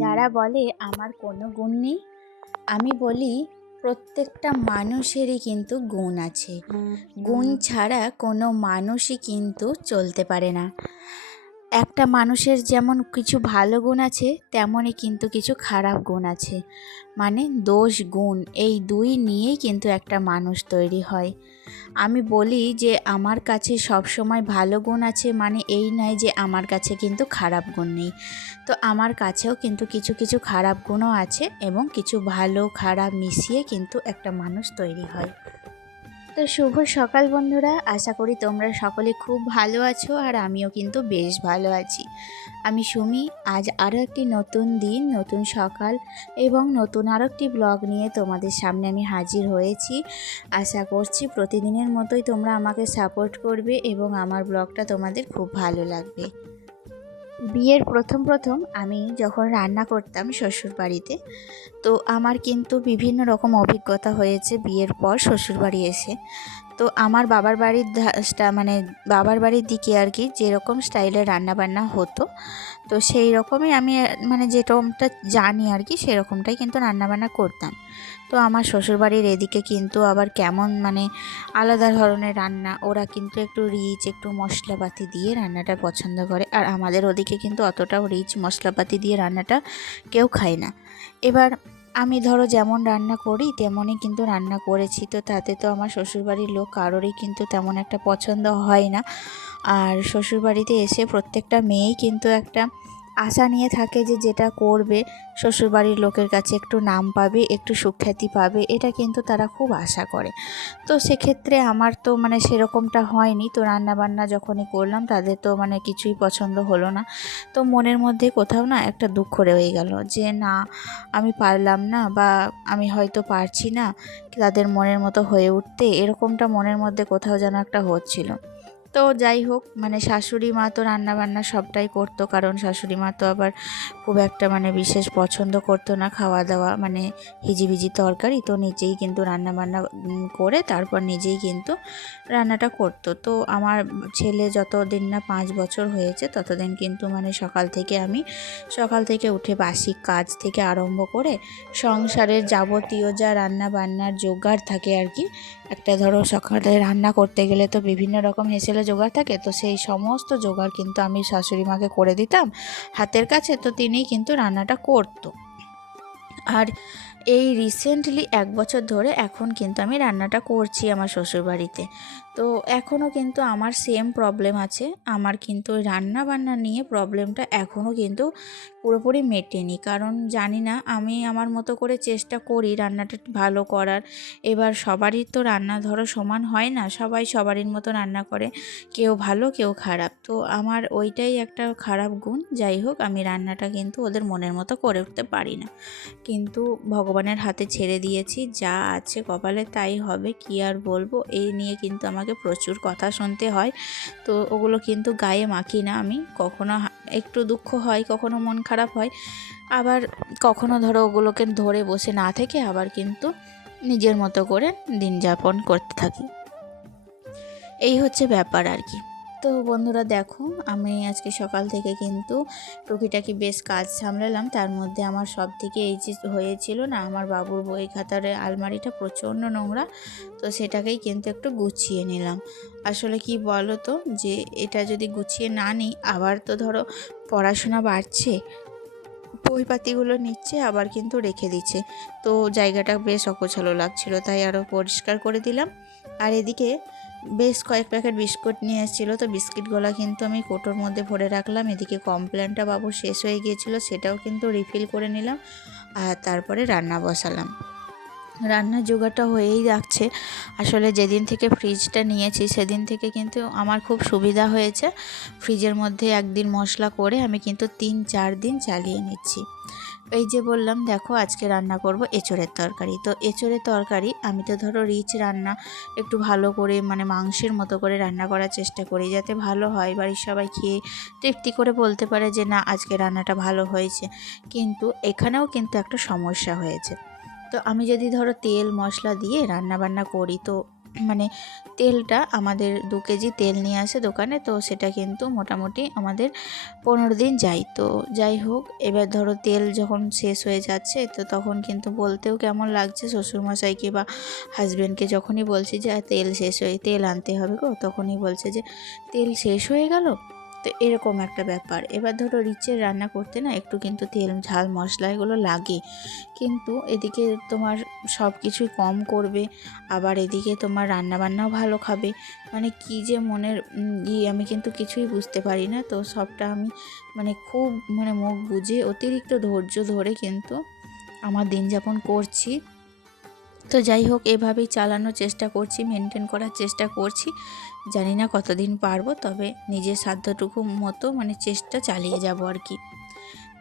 যারা বলে আমার কোনো গুণ নেই, আমি বলি প্রত্যেকটা মানুষেরই কিন্তু গুণ আছে। গুণ ছাড়া কোনো মানুষই কিন্তু চলতে পারে না। একটা মানুষের যেমন কিছু ভালো গুণ আছে, তেমনই কিন্তু কিছু খারাপ গুণ আছে। মানে দোষ গুণ এই দুই নিয়েই কিন্তু একটা মানুষ তৈরি হয়। আমি বলি যে আমার কাছে সবসময় ভালো গুণ আছে, মানে এই নয় যে আমার কাছে কিন্তু খারাপ গুণ নেই। তো আমার কাছেও কিন্তু কিছু কিছু খারাপ গুণও আছে এবং কিছু ভালো খারাপ মিশিয়ে কিন্তু একটা মানুষ তৈরি হয়। তো শুভ সকাল বন্ধুরা, আশা করি তোমরা সকলে খুব ভালো আছো আর আমিও কিন্তু বেশ ভালো আছি। আমি সুমি, আজ আরও একটি নতুন দিন, নতুন সকাল এবং নতুন আরও একটি ব্লগ নিয়ে তোমাদের সামনে আমি হাজির হয়েছি। আশা করছি প্রতিদিনের মতোই তোমরা আমাকে সাপোর্ট করবে এবং আমার ব্লগটা তোমাদের খুব ভালো লাগবে। বিয়ের প্রথম আমি যখন রান্না করতাম শ্বশুরবাড়িতে, তো আমার কিন্তু বিভিন্ন রকম অভিজ্ঞতা হয়েছে বিয়ের পর শ্বশুরবাড়ি এসে। তো আমার বাবার বাড়ির মানে বাবার বাড়ির দিকে আর কি যেরকম স্টাইলের রান্নাবান্না হতো, তো সেই রকমই আমি মানে যেরকমটা জানি আর কি সেরকমটাই কিন্তু রান্নাবান্না করতাম। তো আমার শ্বশুরবাড়ির এদিকে কিন্তু আবার কেমন মানে আলাদা ধরনের রান্না, ওরা কিন্তু একটু রিচ একটু মশলাপাতি দিয়ে রান্নাটা পছন্দ করে, আর আমাদের ওদিকে কিন্তু অতটাও রিচ মশলাপাতি দিয়ে রান্নাটা কেউ খায় না। এবার আমি ধরো যেমন রান্না করি তেমনই কিন্তু রান্না করেছি, তো তাতে তো আমার শ্বশুরবাড়ির লোক কারোরই কিন্তু তেমন একটা পছন্দ হয় না। আর শ্বশুরবাড়িতে এসে প্রত্যেকটা মেয়েই কিন্তু একটা আশা নিয়ে থাকে যে যেটা করবে শ্বশুরবাড়ির লোকের কাছে একটু নাম পাবে, একটু সুখ্যাতি পাবে, এটা কিন্তু তারা খুব আশা করে। তো সেক্ষেত্রে আমার তো মানে সেরকমটা হয়নি। তো রান্নাবান্না যখনই করলাম তাদের তো মানে কিছুই পছন্দ হলো না। তো মনের মধ্যে কোথাও না একটা দুঃখ রয়ে গেল যে না, আমি পারলাম না বা আমি হয়তো পারছি না তাদের মনের মতো হয়ে উঠতে, এরকমটা মনের মধ্যে কোথাও যেন একটা হচ্ছিল। তো যাই হোক, মানে শাশুড়ি মা তো রান্নাবান্না সবটাই করতো, কারণ শাশুড়ি মা তো আবার খুব একটা মানে বিশেষ পছন্দ করতো না খাওয়া দাওয়া মানে হিজিবিজি তরকারি, তো নিজেই কিন্তু রান্নাবান্না করে তারপর নিজেই কিন্তু রান্নাটা করতো। তো আমার ছেলে যতদিন না 5 বছর হয়েছে ততদিন কিন্তু মানে সকাল থেকে উঠে বাসি কাজ থেকে আরম্ভ করে সংসারের যাবতীয় যা রান্না বান্নার জোগাড় থাকে আর কি, একটা ধরো সকালে রান্না করতে গেলে তো বিভিন্ন রকম হেসেলে জোগাড় থাকে, তো সেই সমস্ত জোগাড় কিন্তু আমি শাশুড়ি মাকে করে দিতাম হাতের কাছে, তো তিনিই কিন্তু রান্নাটা করতো। আর এই রিসেন্টলি 1 বছর ধরে এখন কিন্তু আমি রান্নাটা করছি আমার শ্বশুরবাড়িতে। তো এখনও কিন্তু আমার সেম প্রবলেম আছে, আমার কিন্তু রান্না বান্না নিয়ে প্রবলেমটা এখনও কিন্তু পুরোপুরি মেটেনি। কারণ জানি না, আমি আমার মতো করে চেষ্টা করি রান্নাটা ভালো করার। এবার সবারই তো রান্না ধরো সমান হয় না, সবাই সবারই মতো রান্না করে, কেউ ভালো কেউ খারাপ। তো আমার ওইটাই একটা খারাপ গুণ। যাই হোক, আমি রান্নাটা কিন্তু ওদের মনের মতো করে উঠতে পারি না, কিন্তু ভগবানের হাতে ছেড়ে দিয়েছি, যা আছে কপালে তাই হবে, কি আর বলবো। এই নিয়ে কিন্তু আমাকে প্রচুর কথা শুনতে হয়, তো ওগুলো কিন্তু গায়ে মাখি না আমি। কখনো একটু দুঃখ হয়, কখনো মন খারাপ হয়, আবার কখনো ধরো ওগুলোকে ধরে বসে না থেকে আবার কিন্তু নিজের মতো করে দিন যাপন করতে থাকি। এই হচ্ছে ব্যাপার আর কি। তো বন্ধুরা দেখো, আমি আজকে সকাল থেকে কিন্তু টুকিটাকি বেশ কাজ সামলালাম। তার মধ্যে আমার সব থেকে এই যে হয়েছিল না, আমার বাবুর বই খাতার আলমারিটা প্রচণ্ড নোংরা, তো সেটাকেই কিন্তু একটু গুছিয়ে নিলাম। আসলে কি বলো তো, যে এটা যদি গুছিয়ে না নিই আবার তো ধরো পড়াশোনা বাড়ছে, বইপাতিগুলো নিচ্ছে আবার কিন্তু রেখে দিচ্ছে, তো জায়গাটা বেশ অগোছালো লাগছিলো, তাই আরও পরিষ্কার করে দিলাম। আর এদিকে বেশ কয়েক প্যাকেট বিস্কুট নিয়ে এসেছিলো, তো বিস্কিটগুলো কিন্তু আমি কোটোর মধ্যে ভরে রাখলাম। এদিকে কমপ্লেনটা বাবু শেষ হয়ে গিয়েছিলো, সেটাও কিন্তু রিফিল করে নিলাম, আর তারপরে রান্না বসালাম। রান্নার জোগাড়টা হয়েই যাচ্ছে। আসলে যেদিন থেকে ফ্রিজটা নিয়েছি সেদিন থেকে কিন্তু আমার খুব সুবিধা হয়েছে। ফ্রিজের মধ্যে একদিন মশলা করে আমি কিন্তু 3-4 দিন চালিয়ে নিচ্ছি। এই যে বললাম দেখো, আজকে রান্না করব এঁচোড়ের তরকারি। তো এঁচোড়ের তরকারি আমি তো ধরো রিচ রান্না একটু ভালো করে মানে মাংসের মতো করে রান্না করার চেষ্টা করি, যাতে ভালো হয়, বাড়ির সবাই খেয়ে তৃপ্তি করে বলতে পারে যে না আজকে রান্নাটা ভালো হয়েছে। কিন্তু এখানেও কিন্তু একটা সমস্যা হয়েছে। তো আমি যদি ধরো তেল মশলা দিয়ে রান্না বান্না করি, তো মানে তেলটা আমাদের 2 কেজি তেল নিয়ে আসে দোকানে, তো সেটা কিন্তু মোটামুটি আমাদের 15 দিন যায়। তো যাই হোক, এবার ধরো তেল যখন শেষ হয়ে যাচ্ছে, তো তখন কিন্তু বলতেও কেমন লাগছে শ্বশুরমশাইকে বা হাজব্যান্ডকে, যখনই বলছি যে তেল শেষ হয়ে তেল আনতে হবে গো, তখনই বলছে যে তেল শেষ হয়ে গেল। তো এরকম একটা ব্যাপার। এবার ধরো রিচের রান্না করতে না একটু কিন্তু তেল ঝাল মশলা এগুলো লাগে, কিন্তু এদিকে তোমার সব কিছুই কম করবে, আবার এদিকে তোমার রান্নাবান্নাও ভালো খাবে, মানে কী যে মনের আমি কিন্তু কিছুই বুঝতে পারি না। তো সবটা আমি মানে খুব মানে মুখ বুজে অতিরিক্ত ধৈর্য ধরে কিন্তু আমার দিন যাপন করছি। তো যাই হোক, এভাবেই চালানোর চেষ্টা করছি, মেনটেন করার চেষ্টা করছি। জানি না কতদিন পারবো, তবে নিজের সাধ্যটুকু মতো মানে চেষ্টা চালিয়ে যাব আর কি।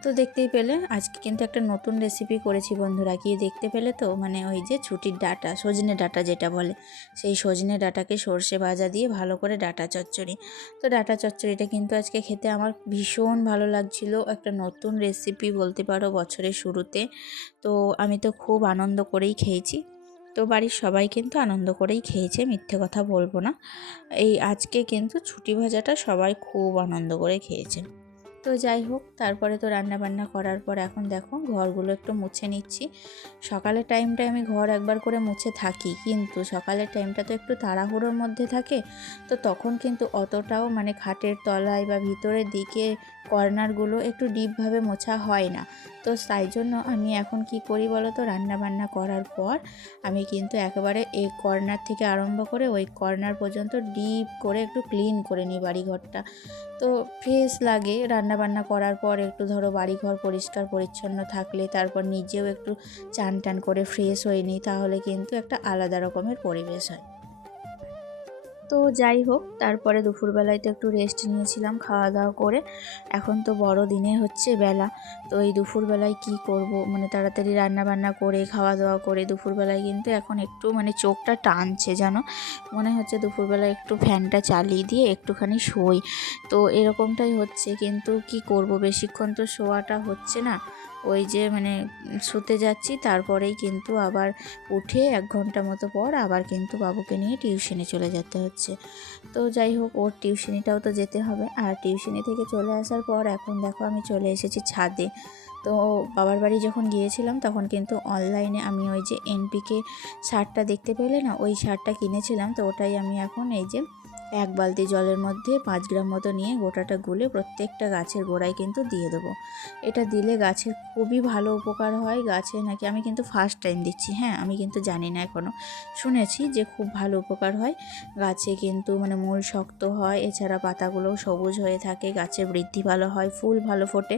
তো দেখতেই পেলে আজকে কিন্তু একটা নতুন রেসিপি করেছি বন্ধুরা, কি দেখতে পেলে তো, মানে ওই যে ছুটির ডাঁটা, সজনে ডাঁটা যেটা বলে, সেই সজনে ডাঁটাকে সর্ষে ভাজা দিয়ে ভালো করে ডাঁটা চচ্চড়ি। তো ডাঁটা চচ্চড়িটা কিন্তু আজকে খেতে আমার ভীষণ ভালো লাগছিল, একটা নতুন রেসিপি বলতে পারো বছরের শুরুতে। তো আমি তো খুব আনন্দ করেই খেয়েছি, তো বাড়ির সবাই কিন্তু আনন্দ করেই খেয়েছে, মিথ্যে কথা বলবো না। এই আজকে কিন্তু ছুটি ভাজাটা সবাই খুব আনন্দ করে খেয়েছে। তো যাই হোক, তারপরে তো রান্না বান্না করার পর এখন দেখো ঘরগুলো একটু মুছে নিচ্ছি। সকালের টাইমটায় আমি ঘর একবার করে মুছে থাকি, কিন্তু সকালের টাইমটা তো একটু তাড়াহুড়োর মধ্যে থাকে, তো তখন কিন্তু অতটাও মানে খাটের তলায় বা ভিতরের দিকে কর্নারগুলো একটু ডিপভাবে মোছা হয় না। তো তাই জন্য আমি এখন কি করি বলো তো, রান্না বান্না করার পর আমি কিন্তু একেবারে এই কর্নার থেকে আরম্ভ করে ওই কর্নার পর্যন্ত ডিপ করে একটু ক্লিন করে নিই বাড়িঘরটা। তো ফ্রেশ লাগে রান্না বান্না করার পর, একটু ধরো বাড়িঘর পরিষ্কার পরিচ্ছন্ন থাকলে তারপর নিজেও একটু চান টান করে ফ্রেশ হয়ে নিই, তাহলে কিন্তু একটা আলাদা রকমের পরিবেশ হয়। তো যাই হোক, তারপরে দুপুরবেলায় তো একটু রেস্ট নিয়েছিলাম খাওয়া দাওয়া করে। এখন তো বড় দিনের হচ্ছে বেলা, তো এই দুপুরবেলায় কি করব, মানে তাড়াতাড়ি রান্না বান্না করে খাওয়া দাওয়া করে দুপুরবেলায় কিন্তু এখন একটু মানে চোখটা টানছে, জানো, মনে হচ্ছে দুপুরবেলায় একটু ফ্যানটা চালিয়ে দিয়ে একটুখানি শোই। তো এরকমটাই হচ্ছে, কিন্তু কি করব, বেশিক্ষণ তো শোয়াটা হচ্ছে না। ওই যে মানে শুতে যাচ্ছি, তারপরেই কিন্তু আবার উঠে 1 ঘন্টা মতো পর আবার কিন্তু বাবুকে নিয়ে টিউশনে চলে যেতে হচ্ছে। তো যাই হোক, ওর টিউশনিটাও তো যেতে হবে। আর টিউশনি থেকে চলে আসার পর এখন দেখো আমি চলে এসেছি ছাদে। তো বাবার বাড়ি যখন গিয়েছিলাম তখন কিন্তু অনলাইনে আমি ওই যে এনপিকে সারটা দেখতে পেলে না, ওই সারটা কিনেছিলাম। তো ওটাই আমি এখন এই যে 1 বালতি জলের মধ্যে 5 গ্রাম মতো নিয়ে গোটাটা গুলে প্রত্যেকটা গাছের গোড়ায় কিন্তু দিয়ে দেবো। এটা দিলে গাছের খুবই ভালো উপকার হয়। গাছে নাকি, আমি কিন্তু ফার্স্ট টাইম দিচ্ছি, হ্যাঁ, আমি কিন্তু জানি না এখনও, শুনেছি যে খুব ভালো উপকার হয়। গাছে কিন্তু মানে মূল শক্ত হয়, এছাড়া পাতাগুলোও সবুজ হয়ে থাকে, গাছের বৃদ্ধি ভালো হয়, ফুল ভালো ফোটে।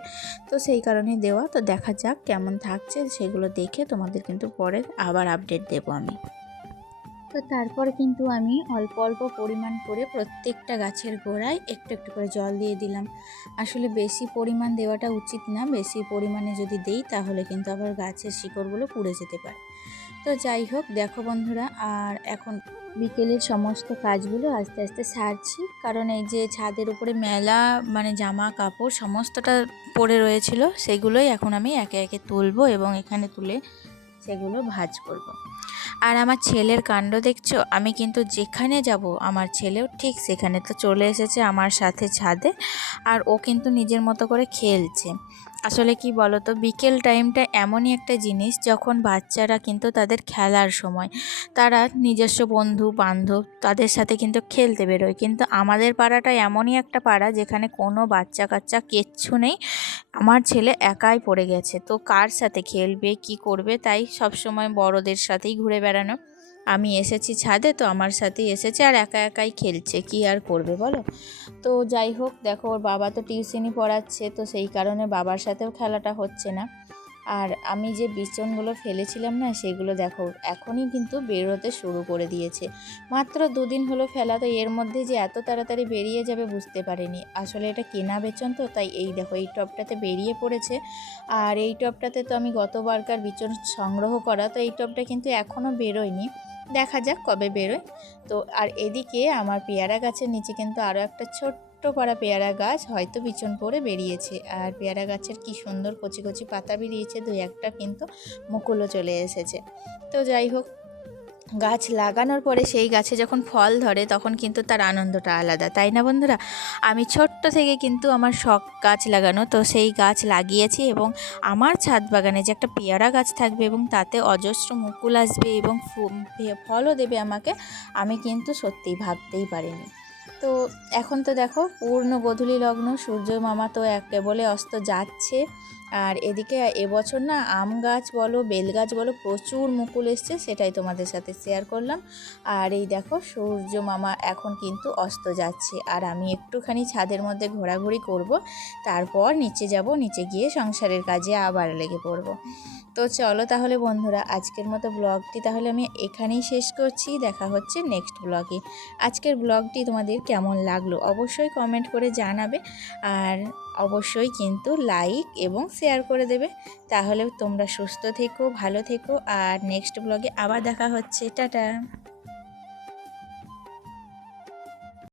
তো সেই কারণেই দেওয়া। তো দেখা যাক কেমন থাকছে, সেগুলো দেখে তোমাদের কিন্তু পরে আবার আপডেট দেবো আমি। তো তারপরে কিন্তু আমি অল্প অল্প পরিমাণ করে প্রত্যেকটা গাছের গোড়ায় একটু একটু করে জল দিয়ে দিলাম। আসলে বেশি পরিমাণ দেওয়াটা উচিত না, বেশি পরিমাণে যদি দেই তাহলে কিন্তু আবার গাছের শিকড়গুলো পুড়ে যেতে পারে। তো যাই হোক, দেখো বন্ধুরা, আর এখন বিকেলের সমস্ত কাজগুলো আস্তে আস্তে সারছি, কারণ এই যে ছাদের উপরে মেলা মানে জামা কাপড় সমস্তটা পড়ে রয়েছিল, সেগুলোই এখন আমি একে একে তুলবো এবং এখানে তুলে সেগুলো ভাঁজ করব। আর আমার ছেলের কাণ্ড দেখছো, আমি কিন্তু যেখানে যাব আমার ছেলেও ঠিক সেখানে। তো চলে এসেছে আমার সাথে ছাদে, আর ও কিন্তু নিজের মতো করে খেলছে। আসলে কি বলো তো, বিকেল টাইমটা এমনই একটা জিনিস যখন বাচ্চারা কিন্তু তাদের খেলার সময়, তারা নিজস্ব বন্ধু বান্ধব তাদের সাথে কিন্তু খেলতে বেরোয়, কিন্তু আমাদের পাড়াটা এমনই একটা পাড়া যেখানে কোনো বাচ্চা কাচ্চা কিচ্ছু নেই। আমার ছেলে একাই পড়ে গেছে, তো কার সাথে খেলবে কি করবে, তাই সব সময় বড়দের সাথেই ঘুরে বেড়ানো। আমি এসেছি ছাদে, তো আমার সাথেই এসেছে আর একা একাই খেলছে, কি আর করবে বলো। তো যাই হোক, দেখো ওর বাবা তো টিউশনি পড়াচ্ছে, তো সেই কারণে বাবার সাথেও খেলাটা হচ্ছে না। আর আমি যে বিচনগুলো ফেলেছিলাম না, সেগুলো দেখো এখনই কিন্তু বেরোতে শুরু করে দিয়েছে। মাত্র 2 দিন হলো ফেলা, তো এর মধ্যে যে এত তাড়াতাড়ি বেরিয়ে যাবে বুঝতে পারিনি। আসলে এটা কেনা বেচন তো, তাই এই দেখো এই টবটাতে বেরিয়ে পড়েছে। আর এই টবটাতে তো আমি গতবারকার বিচন সংগ্রহ করা, তো এই টবটা কিন্তু এখনও বেরোয়নি, দেখা যাক কবে বেরোয়। তো আর এদিকে আমার পেয়ারা গাছের নিচে কিন্তু আরও একটা ছোট্ট পাড়া পেয়ারা গাছ হয়তো বিচন পড়ে বেরিয়েছে। আর পেয়ারা গাছের কি সুন্দর কচি কচি পাতা বেরিয়েছে, 2-1টা কিন্তু মুকুলও চলে এসেছে। তো যাই হোক, গাছ লাগানোর পরে সেই গাছে যখন ফল ধরে তখন কিন্তু তার আনন্দটা আলাদা, তাই না বন্ধুরা? আমি ছোট্ট থেকে কিন্তু আমার শখ গাছ লাগানো, তো সেই গাছ লাগিয়েছি এবং আমার ছাদ বাগানে যে একটা পেয়ারা গাছ থাকবে এবং তাতে অজস্র মুকুল আসবে এবং ফলও দেবে আমাকে, আমি কিন্তু সত্যিই ভাবতেই পারিনি। তো এখন তো দেখো পূর্ণ গোধূলি লগ্ন, সূর্য মামা তো একেবারে অস্ত যাচ্ছে। আর এদিকে এবছর না আম গাছ বলো বেল গাছ বলো প্রচুর মুকুল এসছে, সেটাই তোমাদের সাথে শেয়ার করলাম। আর এই দেখো সূর্য মামা এখন কিন্তু অস্ত যাচ্ছে, আর আমি একটুখানি ছাদের মধ্যে ঘোরাঘুরি করব, তারপর নিচে যাব, নিচে গিয়ে সংসারের কাজে আবার লেগে পড়ব। তো চলো তাহলে বন্ধুরা, আজকের মতো ব্লগটি তাহলে আমি এখানেই শেষ করছি। দেখা হচ্ছে নেক্সট ব্লগে। আজকের ব্লগটি তোমাদের কেমন লাগলো অবশ্যই কমেন্ট করে জানাবে, আর অবশ্যই কিন্তু লাইক এবং শেয়ার করে দেবে। তাহলে তোমরা সুস্থ থেকো, ভালো থেকো, আর নেক্সট ব্লগে আবার দেখা হচ্ছে। টাটা।